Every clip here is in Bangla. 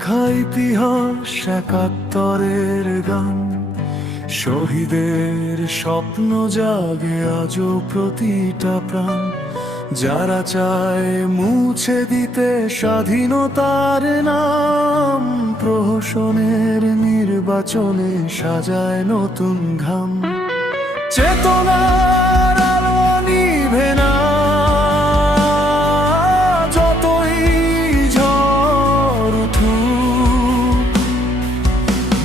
লেখা ইতিহাস, একাত্তরের গান, শহীদের স্বপ্ন জাগে আজও প্রতিটা প্রাণ। যারা চায় মুছে দিতে স্বাধীনতার নাম, প্রহসনের নির্বাচনে সাজায় নতুন ঘাম। চেতনার আলো নিভে না যতই ঝড় উঠুক,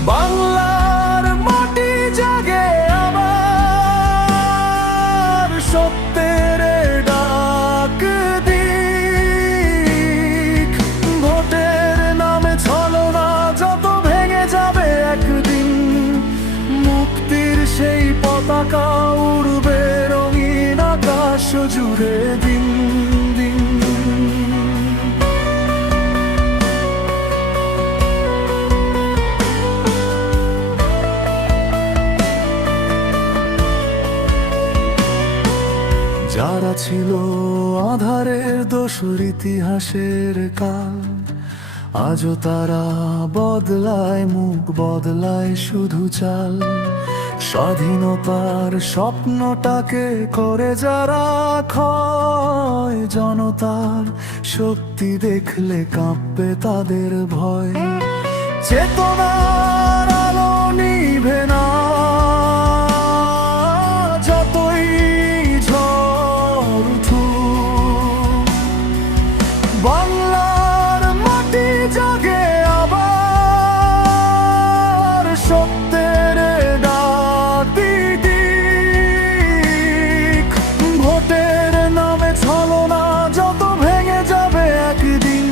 বাংলার মাটি জাগে আবার, সত্যের ডাক দিক। ভোটের নামে ছলনা যত ভেঙে যাবে একদিন, মুক্তির সেই পতাকা উড়বে রঙিন আকাশ জুড়ে দিন দিন। যারা ছিল আধারের দোসর ইতিহাসের কাল, আজও তারা বদলায় মুখ, বদলায় শুধু চাল। স্বাধীনতার স্বপ্নটাকে করে যারা ক্ষয়, জনতার শক্তি দেখলে কাঁপবে তাদের ভয়। চেতনার আলো নিভে না যতই ঝড় উঠুক, বাংলার মাটি জাগে আবার, সত্যের ডাক দিক। ভোটের নামে ছলনা যত ভেঙে যাবে একদিন,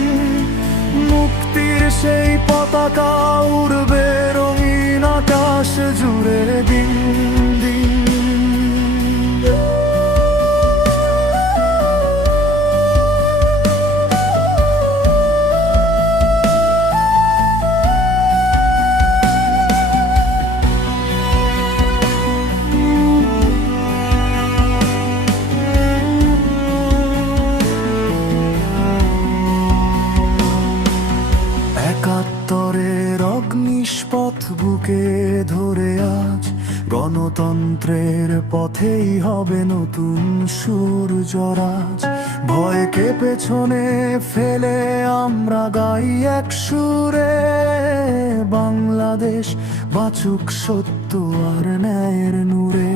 মুক্তির সেই পতাকা উড়বে রঙিন আকাশ জুড়ে দিন দিন। একাত্তরের অগ্নিশপথ বুকে ধরে আজ, গণতন্ত্রের পথেই হবে নতুন সূর্যরাজ। ভয়কে পেছনে ফেলে আমরা গাই এক সুরে, বাংলাদেশ বাঁচুক সত্য আর ন্যায়ের নূরে।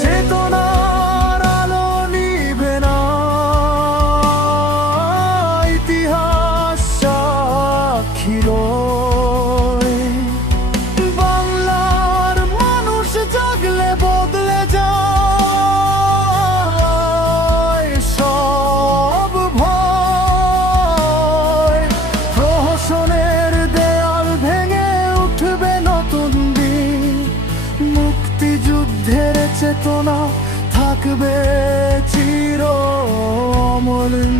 চেতনার আলো নিভে না, ইতিহাস সাক্ষী রয়। বাংলার মানুষ জাগলে বদলে যায় সব ভয়। প্রহসনের দেয়াল ভেঙে উঠবে নতুন দিন, মুক্তিযুদ্ধের চেতনা থাকবে চির অমলিন।